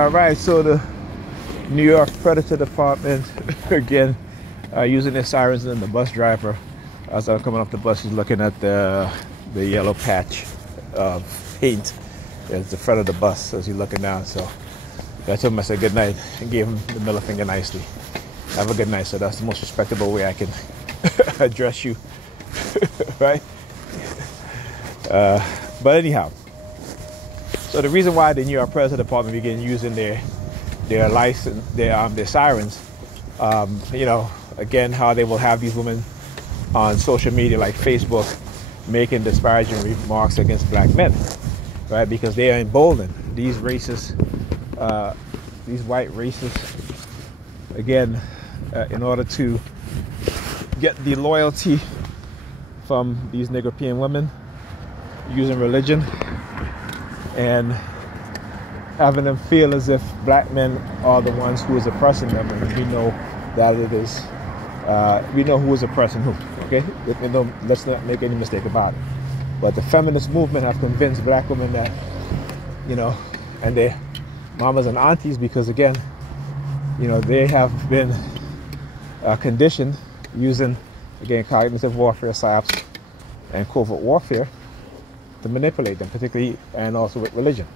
All right, so the New York Predator Department again using their sirens, and the bus driver, as I'm coming off the bus, he's looking at the yellow patch of paint at the front of the bus as he's looking down. So I told him, I said good night and gave him the middle finger nicely. Have a good night. So that's the most respectable way I can address you, right? But anyhow, so the reason why the New York Predator Department began using their license, their sirens, you know, again, how they will have these women on social media like Facebook making disparaging remarks against black men, right? Because they are emboldened. These racists, these white racists, again, in order to get the loyalty from these Negropean women, using religion and having them feel as if black men are the ones who is oppressing them, and we know that it is, we know who is oppressing who, okay? Let's not make any mistake about it. But the feminist movement have convinced black women that, you know, and their mamas and aunties, because again, you know, they have been conditioned using, again, cognitive warfare, psyops, and covert warfare to manipulate them, particularly and also with religion.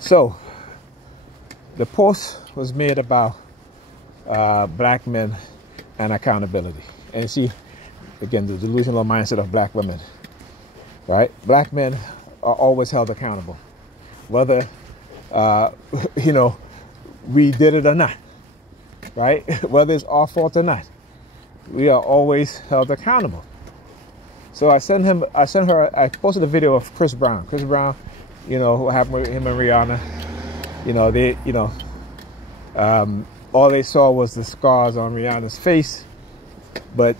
So the post was made about black men and accountability. And see, again, the delusional mindset of black women, right? Black men are always held accountable, whether, you know, we did it or not, right? Whether it's our fault or not, we are always held accountable. So I posted a video of Chris Brown. Chris Brown, you know, who happened with him and Rihanna. You know, they, you know, all they saw was the scars on Rihanna's face. But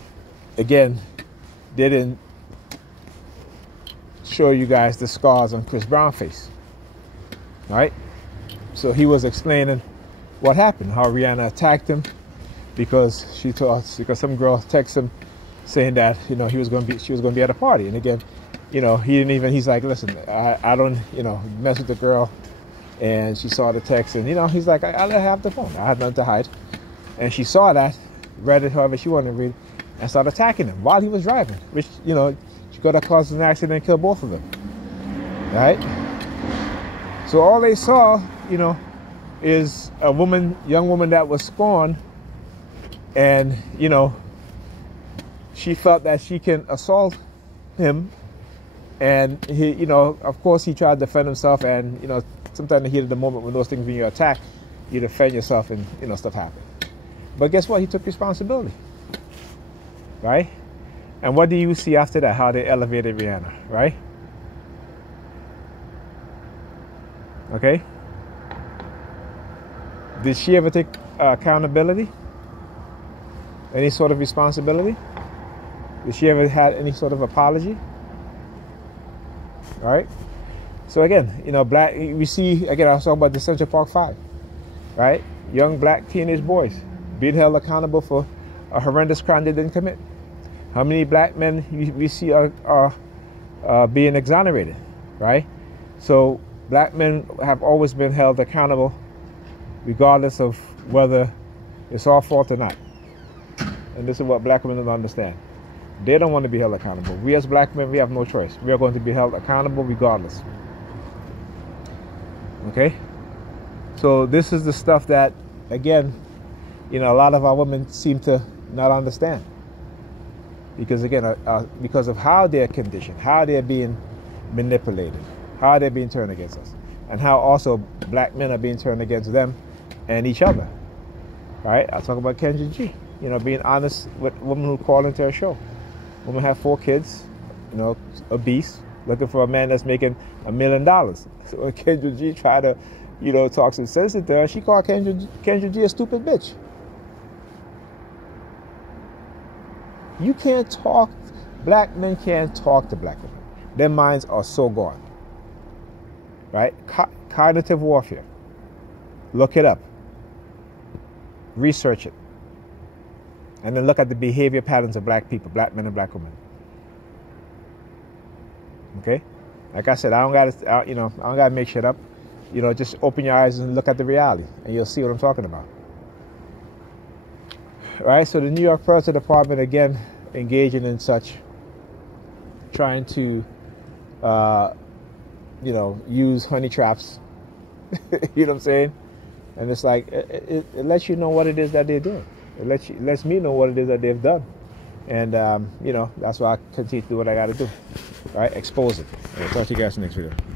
again, they didn't show you guys the scars on Chris Brown's face, right? So he was explaining what happened, how Rihanna attacked him because some girl texted him saying that, you know, she was going to be at a party. And again, you know, he's like, listen, I don't, you know, mess with the girl. And she saw the text, and, you know, he's like, I let her have the phone. I had nothing to hide. And she saw that, read it however she wanted to read, and started attacking him while he was driving, which, you know, she could have caused an accident and killed both of them, right? So all they saw, you know, is a young woman that was scorned, and, you know, she felt that she can assault him, and he, you know, of course he tried to defend himself, and, you know, sometimes in the heat of the moment when those things, when you attack, you defend yourself, and, you know, stuff happens. But guess what? He took responsibility, right? And what do you see after that? How they elevated Rihanna, right? Okay. Did she ever take accountability? Any sort of responsibility? Did she ever had any sort of apology? All right. So again, you know, we see, again, I was talking about the Central Park 5, right? Young black teenage boys being held accountable for a horrendous crime they didn't commit. How many black men we see are being exonerated, right? So black men have always been held accountable regardless of whether it's our fault or not. And this is what black women don't understand. They don't want to be held accountable. We as black men, we have no choice. We are going to be held accountable regardless. Okay? So this is the stuff that, again, you know, a lot of our women seem to not understand. Because again, because of how they're conditioned, how they're being manipulated, how they're being turned against us, and how also black men are being turned against them and each other. Right? I talk about Kendra G. You know, being honest with women who call into her show. Women have 4 kids, you know, obese, looking for a man that's making $1 million. So when Kendra G tried to, you know, talk some sense to her, she called Kendra G a stupid bitch. You can't talk, black men can't talk to black women. Their minds are so gone. Right? Cognitive warfare. Look it up. Research it. And then look at the behavior patterns of black people, black men and black women. Okay? Like I said, I don't gotta make shit up. You know, just open your eyes and look at the reality, and you'll see what I'm talking about. All right, so the New York President Department, again, engaging in such, trying to, you know, use honey traps. You know what I'm saying? And it's like, it lets you know what it is that they're doing. It lets me know what it is that they've done. And, you know, that's why I continue to do what I got to do. All right, expose it. All right, talk to you guys in the next video.